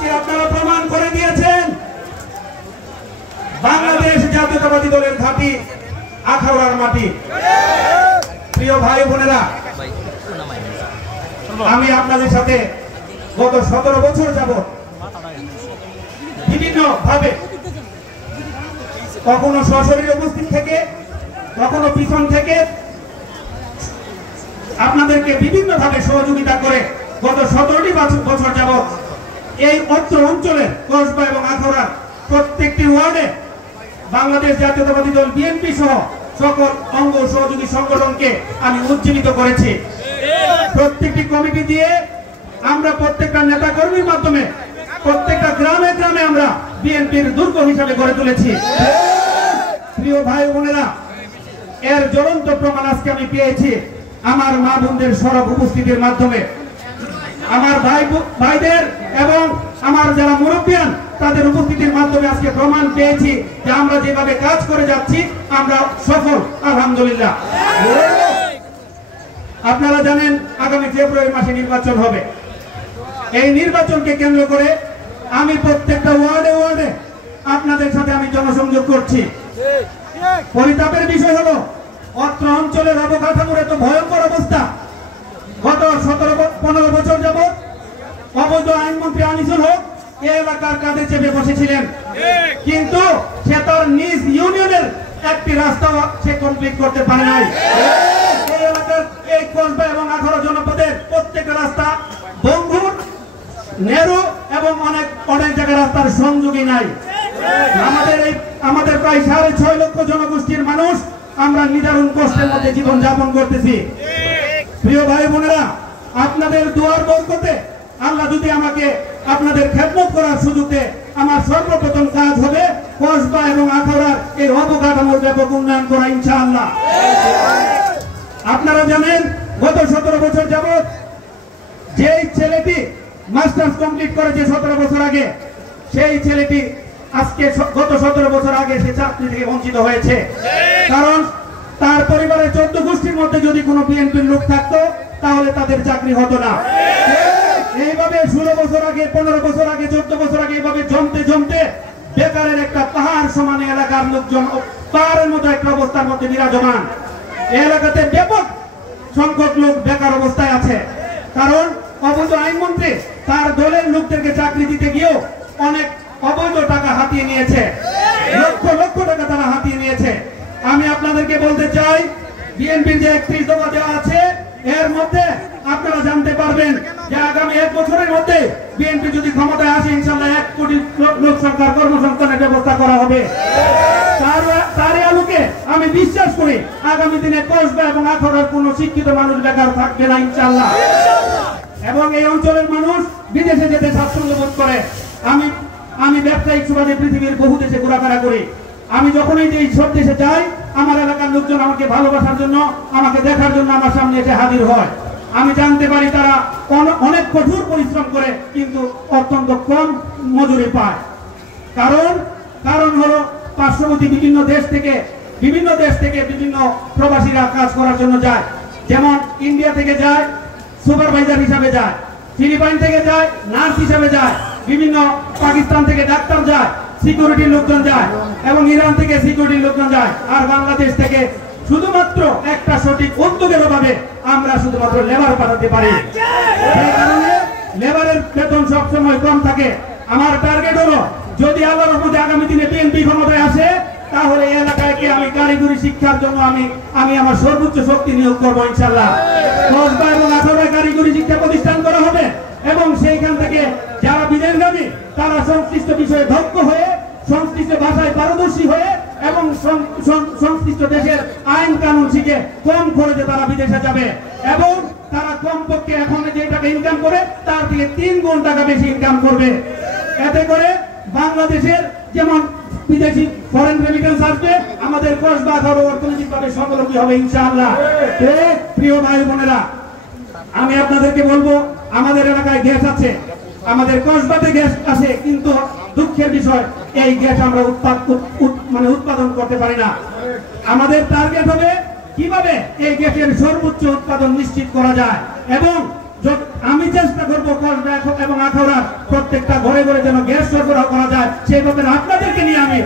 আজকে আপনারা প্রমাণ করে দিয়েছেন বাংলাদেশ জাতীয়তাবাদী দলের ঘাঁটি আখাউড়ার মাটি। প্রিয় ভাই বোনেরা, আমি আপনাদের সাথে গত 17 বছর যাবত বিভিন্ন ভাবে কখনো সশরীরে উপস্থিত থেকে কখনো পিছন থেকে আপনাদেরকে বিভিন্ন ভাবে সহযোগিতা করে গত 17টি বছর যাবত এই অত্র অঞ্চলের কসবা এবং আখাউড়ার প্রত্যেকটি ওয়ার্ডে বাংলাদেশ জাতীয়তাবাদী দল বিএনপি সহ সকল অঙ্গ সহযোগী সংগঠনকে আমি উজ্জীবিত করেছি। প্রত্যেকটি কমিটি দিয়ে আমরা প্রত্যেকটা নেতা কর্মীর মাধ্যমে প্রত্যেকটা গ্রামে গ্রামে আমরা বিএনপির দুর্গ হিসাবে গড়ে তুলেছি। প্রিয় ভাই বোনেরা, এর জ্বলন্ত প্রমাণ আজকে আমি পেয়েছি আমার মা বোনদের সরব উপস্থিতির মাধ্যমে। আমার ভাইদের এবং আমার যারা মুরব্বিয়ান তাদের উপস্থিতির মাধ্যমে আজকে প্রমাণ পেয়েছি যে আমরা যেভাবে কাজ করে যাচ্ছি আমরা সফল, আলহামদুলিল্লাহ। আপনারা জানেন আগামী ফেব্রুয়ারি মাসে নির্বাচন হবে। এই নির্বাচনকে কেন্দ্র করে আমি প্রত্যেকটা ওয়ার্ডে ওয়ার্ডে আপনাদের সাথে আমি জনসংযোগ করছি। পরিতাপের বিষয় হলো অত্র অঞ্চলের অবকাঠামোর এত ভয়ঙ্কর অবস্থা। গত 17-15 বছর যাবত অবৈধ আইনমন্ত্রী আনিসুল হক এই এলাকার কাঁধে চেপে বসেছিলেন, কিন্তু সে তার নিজ ইউনিয়নের একটি রাস্তা সে কমপ্লিট করতে পারে নাই। এই এলাকার এই কসবা এবং আখাউড়া জনপদের প্রত্যেকটা রাস্তা বঙ্গুর, নেহরু এবং অনেক জায়গায় রাস্তার সংযোগই নাই। আমাদের প্রায় 6.5 লক্ষ জনগোষ্ঠীর মানুষ আমরা নিদারুণ কষ্টের মধ্যে জীবন যাপন করতেছি। প্রিয় ভাই বোনেরা, আপনাদের দুয়ার বরকতে আল্লাহ যদি আমাকে আপনাদের খেদমত করার সুযোগ দেয়, আমার সর্বপ্রথম কাজ হবে কসবা এবং আখাউড়ার এই অবকাঠামোর ব্যাপক উন্নয়ন করা, ইনশাআল্লাহ। আপনারা জানেন গত 17 বছর যাবত যেই ছেলেটি মাস্টার্স কমপ্লিট করেছে 17 বছর আগে, সেই ছেলেটি আজকে গত 17 বছর আগে সে চাকরি থেকে বঞ্চিত হয়েছে। কারণ তার পরিবারের 14 গোষ্ঠীর মধ্যে যদি কোনো বিএনপির লোক থাকতো তাহলে তাদের চাকরি হতো না। এইভাবে 16 বছর আগে, 15 বছর আগে, 14 বছর আগে এইভাবে জমতে জমতে বেকারের একটা পাহাড় সমান এলাকার লোকজন পাহাড়ের মতো একটা অবস্থার মধ্যে বিরাজমান। এলাকাতে ব্যাপক সংখ্যক লোক বেকার অবস্থায় আছে। কারণ অবৈধ আইনমন্ত্রী তার দলের লোকদেরকে চাকরি দিতে গিয়েও অনেক অবৈধ টাকা হাতিয়ে নিয়েছে, লক্ষ লক্ষ টাকা তারা হাতিয়ে নিয়েছে। আমি আপনাদেরকে বলতে চাই, বিএনপির যে 31 দফা দেওয়া আছে এর মধ্যে আপনারা জানতে পারবেন যে আগামী 1 বছরের মধ্যে বিএনপি যদি ক্ষমতায় আসে ইনশাআল্লাহ 1 কোটি লোক সরকার কর্মসংস্থানের ব্যবস্থা করা হবে। তারই আলোকে আমি বিশ্বাস করি আগামী দিনে কসবা এবং আখাউড়ার কোনো শিক্ষিত মানুষ বেকার থাকবে না, ইনশাআল্লাহ। এবং এই অঞ্চলের মানুষ বিদেশে যেতে স্বাচ্ছন্দ্য বোধ করে। আমি ব্যবসায়িক সুবাদে পৃথিবীর বহু দেশে ঘোরাফেরা করি। আমি যখনই যে সব দেশে যাই আমার এলাকার লোকজন আমাকে ভালোবাসার জন্য, আমাকে দেখার জন্য আমার সামনে এসে হাজির হয়। আমি জানতে পারি তারা অনেক কঠোর পরিশ্রম করে কিন্তু অত্যন্ত কম মজুরি পায়। কারণ হলো পার্শ্ববর্তী বিভিন্ন দেশ থেকে বিভিন্ন প্রবাসীরা কাজ করার জন্য যায়। যেমন ইন্ডিয়া থেকে যায় সুপারভাইজার হিসাবে যায়, ফিলিপাইন থেকে যায় নার্স হিসাবে যায়, বিভিন্ন পাকিস্তান থেকে ডাক্তার যায়, সিকিউরিটির লোকজন যায়, এবং ইরান থেকে সিকিউরিটির লোকজন যায়। আর বাংলাদেশ থেকে শুধুমাত্র একটা সঠিক উদ্যোগের অভাবে আমরা শুধুমাত্র লেবার পাঠাতে পারি। সেই কারণে লেবারের বেতন সবসময় কম থাকে। আমার টার্গেট হলো যদি আল্লাহর রহমতে আগামী দিনে বিএনপি ক্ষমতায় আসে তাহলে এই এলাকায় আমি কারিগরি শিক্ষার জন্য আমি আমার সর্বোচ্চ শক্তি নিয়োগ করবো, ইনশাআল্লাহ। কসবা এবং আখাউড়ায় কারিগরি শিক্ষা প্রতিষ্ঠান করা হবে এবং সেইখান থেকে যারা বিদেশগামী তারা সংশ্লিষ্ট বিষয়ে দক্ষ হয়ে, সংশ্লিষ্ট ভাষায় পারদর্শী হয়ে এবং সংশ্লিষ্ট দেশের আইন কানুন শিখে কম খরচে তারা বিদেশে যাবে এবং তারা কমপক্ষে এখন যে টাকা ইনকাম করে তার থেকে 3 গুণ টাকা বেশি ইনকাম করবে। এতে করে বাংলাদেশের যেমন বিদেশি ফরেন রেমিটেন্স আসবে, আমাদের কসবা আখাউড়া অর্থনৈতিকভাবে স্বাবলম্বী হবে, ইনশাআল্লাহ। প্রিয় ভাই বোনেরা, আমি আপনাদেরকে বলবো আমাদের এলাকায় গ্যাস আছে, আমাদের কসবাতে গ্যাস আছে, কিন্তু দুঃখের বিষয় এই গ্যাস আমরা উৎপাদন করতে পারি না। আমাদের টার্গেট হবে কিভাবে এই গ্যাসের সর্বোচ্চ উৎপাদন নিশ্চিত করা যায় এবং আমি চেষ্টা করবো কসবা এবং আখাউড়ার প্রত্যেকটা ঘরে ঘরে যেন গ্যাস সরবরাহ করা যায় সেই ব্যাপারে আপনাদেরকে নিয়ে আমি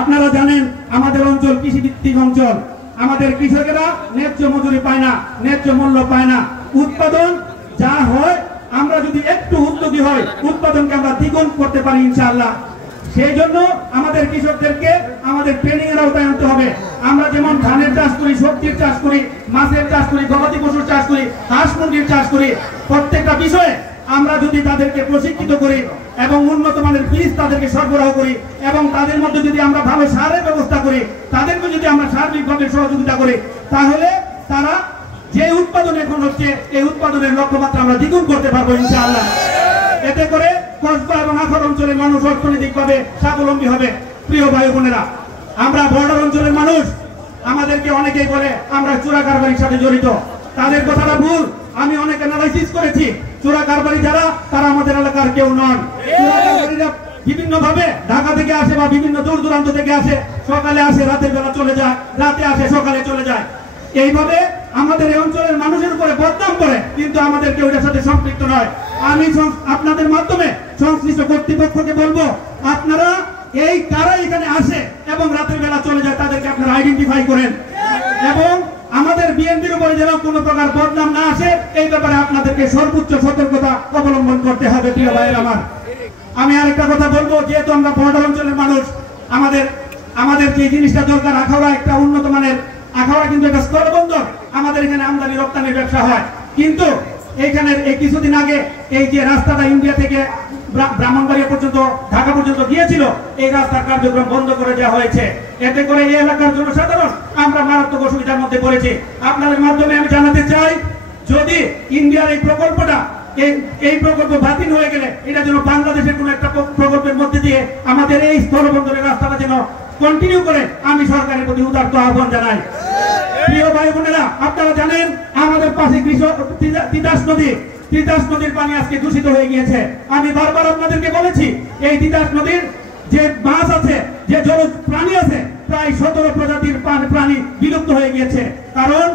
আপনারা জানেন আমাদের অঞ্চল কৃষি ভিত্তিক অঞ্চল, আমাদের কৃষকেরা ন্যায্য মজুরি পায় না, ন্যায্য মূল্য পায় না। উৎপাদন যা হয় আমরা যদি একটু উদ্যোগী হই উৎপাদনকে আমরা দ্বিগুণ করতে পারি ইনশাআল্লাহ। সেই জন্য আমাদের কৃষকদেরকে আমাদের ট্রেনিং এর আওতায় আনতে হবে। আমরা যেমন ধানের চাষ করি, সবজির চাষ করি, মাছের চাষ করি, গবাদি পশুর চাষ করি, হাঁস মুরগির চাষ করি, প্রত্যেকটা বিষয়ে আমরা যদি তাদেরকে প্রশিক্ষিত করি এবং উন্নত মানের বীজ তাদেরকে সরবরাহ করি এবং তাদের মধ্যে যদি আমরা ভালো সারের ব্যবস্থা করি, তাদেরকে যদি আমরা সার্বিকভাবে সহযোগিতা করি, তাহলে তারা যে উৎপাদন এখন হচ্ছে এই উৎপাদনের লক্ষ্যমাত্রা আমরা দ্বিগুণ করতে পারবো ইনশাআল্লাহ। এতে করে কসবা এবং আখাউড়া অঞ্চলের মানুষ অর্থনৈতিকভাবে স্বাবলম্বী হবে। প্রিয় ভাই বোনেরা, আমরা বর্ডার অঞ্চলের মানুষ, আমাদেরকে অনেকেই বলে আমরা চোরা কারবারির সাথে জড়িত। তাদের কথাটা ভুল। আমি অনেক অ্যানালাইসিস করেছি, চোরা কারবারি যারা তারা আমাদের এলাকার কেউ নন। চোরা কারবারিরা বিভিন্ন ভাবে ঢাকা থেকে আসে বা বিভিন্ন দূর দূরান্ত থেকে আসে, সকালে আসে রাতের বেলা চলে যায়, রাতে আসে সকালে চলে যায়। এইভাবে আমাদের এই অঞ্চলের মানুষের উপরে বদনাম করে, কিন্তু আমাদের কেউ এটার সাথে সম্পৃক্ত নয়। আমি আপনাদের মাধ্যমে সংশ্লিষ্ট কর্তৃপক্ষকে বলবো, আপনারা এই কারা এখানে আসে এবং রাতের বেলা চলে যায় তাদেরকে আপনারা আইডেন্টিফাই করেন এবং আমাদের বিএনপির উপরে যেন কোনো প্রকার বদনাম না আসে এই ব্যাপারে আপনাদেরকে সর্বোচ্চ সতর্কতা অবলম্বন করতে হবে। প্রিয় ভাইয়ের আমার, আমি আরেকটা কথা বলবো, যেহেতু আমরা বর্ডার অঞ্চলের মানুষ, আমাদের যে জিনিসটা দরকার, আখাউড়া একটা উন্নত মানের, আখাউড়া কিন্তু একটা স্থলবন্দর, আমাদের এখানে আমদানি রপ্তানির ব্যবসা হয়। কিন্তু এইখানে এই কিছুদিন আগে এই যে রাস্তাটা ইন্ডিয়া থেকে ব্রাহ্মণবাড়িয়া পর্যন্ত, ঢাকা পর্যন্ত গিয়েছিল, এই রাস্তার কার্যক্রম বন্ধ করে দেওয়া হয়েছে। এতে করে এই এলাকার জনসাধারণ আমরা মারাত্মক অসুবিধার মধ্যে পড়েছি। আপনাদের মাধ্যমে আমি জানাতে চাই, যদি ইন্ডিয়ার এই প্রকল্পটা এই প্রকল্প বাতিল হয়ে গেলে এটা যেন বাংলাদেশের কোন একটা প্রকল্পের মধ্যে দিয়ে আমাদের এই স্থলবন্দরের রাস্তাটা যেন কন্টিনিউ করে আমি সরকারের প্রতি উদারত আহ্বান জানাই। প্রিয় ভাই বোনেরা, আপনারা জানেন আমাদের পাশে তিতাস নদীর পানি আজকে দূষিত হয়ে গিয়েছে। আমি বারবার আপনাদেরকে বলেছি, এই তিতাস নদীর যে মাছ আছে, যে জলজ প্রাণী আছে, প্রায় 17 প্রজাতির প্রাণী বিলুপ্ত হয়ে গিয়েছে। কারণ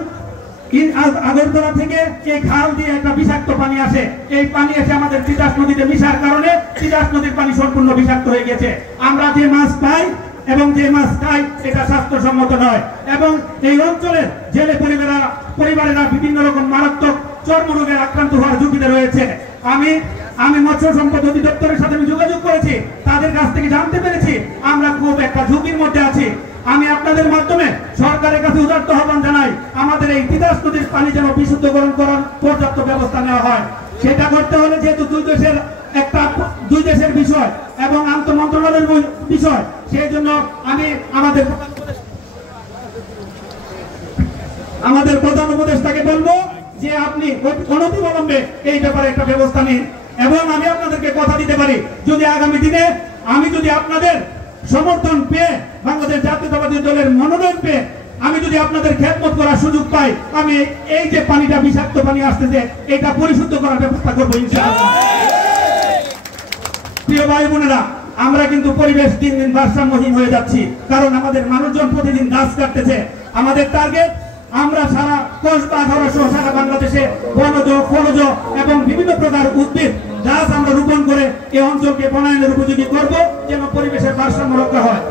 আগরতলা থেকে এই খাল দিয়ে একটা বিষাক্ত পানি আসে, এই পানি এসে আমাদের তিতাস নদীতে মিশার কারণে তিতাস নদীর পানি সম্পূর্ণ বিষাক্ত হয়ে গেছে। আমরা যে মাছ পাই এবং যে মাছ খাই এটা স্বাস্থ্যসম্মত নয় এবং এই অঞ্চলের জেলে পরিবারেরা বিভিন্ন রকম মারাত্মক চর্মরোগে আক্রান্ত হওয়ার ঝুঁকিতে রয়েছে। আমি মৎস্য সম্পদ অধিদপ্তরের সাথে যোগাযোগ করেছি, তাদের কাছ থেকে জানতে পেরেছি আমরা খুব একটা ঝুঁকির মধ্যে আছি। আমি আপনাদের মাধ্যমে সরকারের কাছে উদারত আহ্বান জানাই, আমাদের এই তিতাস নদীর পানি যেন বিশুদ্ধকরণ করার পর্যাপ্ত ব্যবস্থা নেওয়া হয়। সেটা করতে হলে যেহেতু দুই দেশের বিষয় এবং আন্তঃমন্ত্রণালয়ের বিষয়, সেই জন্য আমি আমাদের প্রধান উপদেষ্টাকে বলবো যে আপনি অনতিবিলম্বে এই ব্যাপারে একটা ব্যবস্থা নিন এবং আমি আপনাদেরকে কথা দিতে পারি, যদি আগামী দিনে আমি যদি আপনাদের সমর্থন পেয়ে, বাংলাদেশ জাতীয়তাবাদী দলের মনোনয়ন পেয়ে আমি যদি আপনাদের খেদমত করার সুযোগ পাই, আমি এই যে পানিটা বিষাক্ত পানি আসতেছে এটা পরিশুদ্ধ করার ব্যবস্থা করবো ইনশাআল্লাহ। প্রিয় ভাই বোনেরা, আমরা কিন্তু পরিবেশ দিন দিন ভারসাম্যহীন হয়ে যাচ্ছি, কারণ আমাদের মানুষজন প্রতিদিন গাছ কাটতেছে। আমাদের টার্গেট, আমরা সারা কসবা আখাউড়া সহ সারা বাংলাদেশে বনজ, ফলজ এবং বিভিন্ন প্রকার উদ্ভিদ গাছ আমরা রোপণ করে এই অঞ্চলকে বনায়নের উপযোগী করব, যেন পরিবেশের ভারসাম্য রক্ষা হয়।